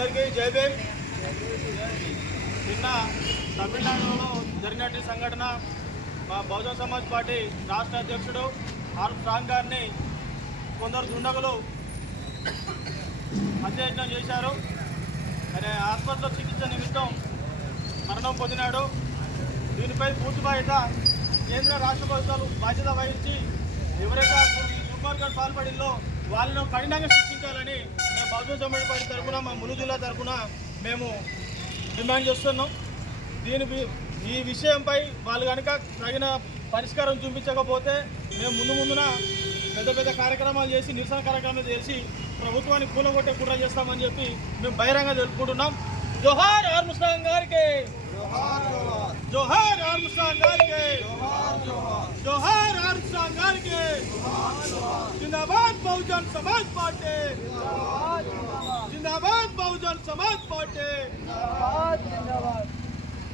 అందరికీ జై భీమ్. నిన్న తమిళనాడులో జరిగినటువంటి సంఘటన మా బహుజన సమాజ్ పార్టీ రాష్ట్ర అధ్యక్షుడు ఆర్మ్స్ట్రాంగ్ గారిని కొందరు దుండగులు హత్యాయత్నం చేశారు. మరి ఆసుపత్రిలో చికిత్స నిమిత్తం మరణం పొందినాడు. దీనిపై పూర్తి బాధ్యత కేంద్ర రాష్ట్ర ప్రభుత్వాలు బాధ్యత వహించి ఎవరైతే దుర్మార్గానికి పాల్పడిందో వాళ్ళను కఠినంగా శిక్షించాలని మేము బహుజన సమాజ్ పార్టీ తరఫున మా ములుగు జిల్లా తరఫున మేము డిమాండ్ చేస్తున్నాం. ఈ విషయంపై వాళ్ళు కనుక తగిన పరిష్కారం చూపించకపోతే మేము ముందున పెద్ద కార్యక్రమాలు చేసి నిరసన కార్యక్రమాలు చేసి ప్రభుత్వాన్ని కూలగొట్టే కుట్ర చేస్తామని చెప్పి మేము బహిరంగ తెలుపుకుంటున్నాం. జోహార్ ఆర్మ్స్ట్రాంగ్ గారికి, జోహార్ ఆర్మ్స్ట్రాంగ్ గారికి, జోహార్ ఆర్మ్స్ట్రాంగ్ గారికి. जिंदाबाद बहुजन समाज पार्टी, जिंदाबाद बहुजन समाज पार्टी.